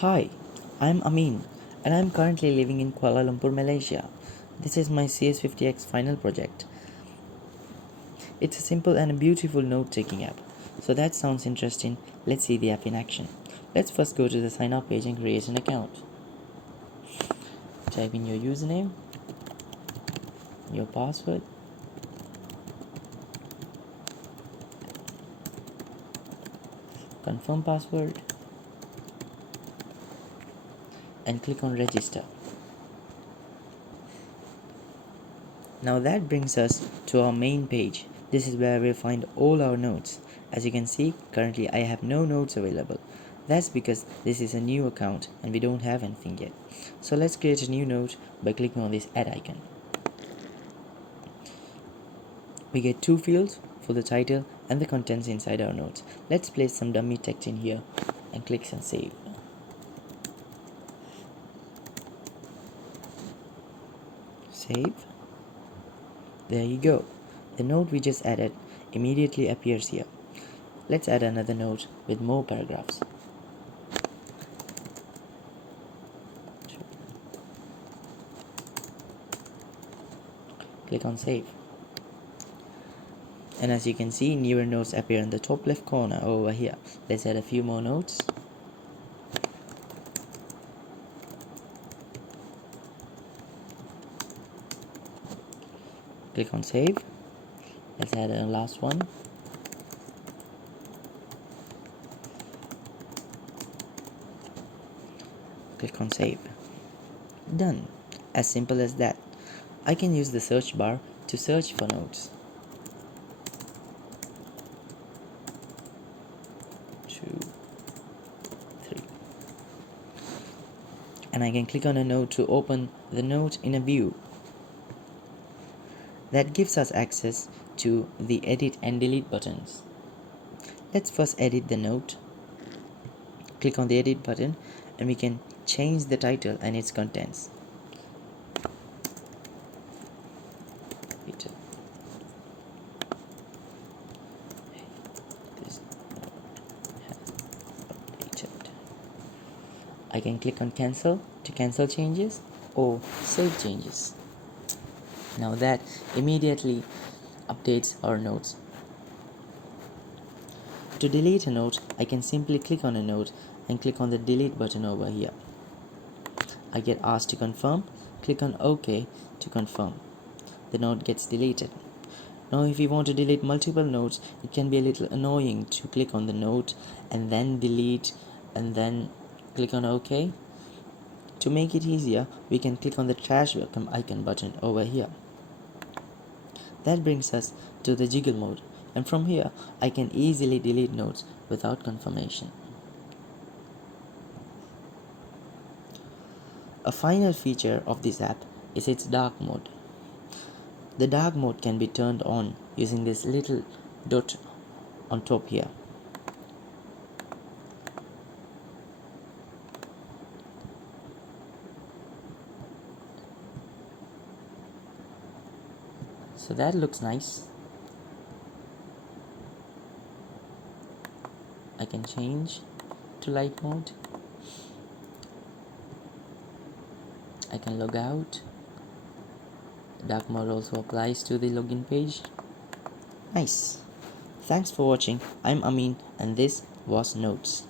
Hi, I'm Amin and I'm currently living in Kuala Lumpur, Malaysia. This is my CS50X Final Project. It's a simple and a beautiful note-taking app. So that sounds interesting. Let's see the app in action. Let's first go to the sign up page and create an account. Type in your username, your password, confirm password, and click on register. Now that brings us to our main page. This is where we'll find all our notes. As you can see, currently I have no notes available. That's because this is a new account and we don't have anything yet. So let's create a new note by clicking on this add icon. We get two fields for the title and the contents inside our notes. Let's place some dummy text in here and click on save. Save. There you go. The note we just added immediately appears here. Let's add another note with more paragraphs. Click on save. And as you can see, newer notes appear in the top left corner over here. Let's add a few more notes. Click on save. Let's add a last one. Click on save. Done. As simple as that. I can use the search bar to search for notes. 2, 3. And I can click on a note to open the note in a view. That gives us access to the edit and delete buttons. Let's first edit the note. Click on the edit button and we can change the title and its contents. This note has updated. I can click on cancel to cancel changes or save changes. Now that immediately updates our notes. To delete a note, I can simply click on a note and click on the delete button over here. I get asked to confirm, click on OK to confirm. The note gets deleted. Now if you want to delete multiple notes, it can be a little annoying to click on the note and then delete and then click on OK. To make it easier, we can click on the trash icon button over here. That brings us to the jiggle mode, and from here I can easily delete notes without confirmation. A final feature of this app is its dark mode. The dark mode can be turned on using this little dot on top here. So that looks nice. I can change to light mode. I can log out. Dark mode also applies to the login page. Nice. Thanks for watching. I'm Amin and this was Notes.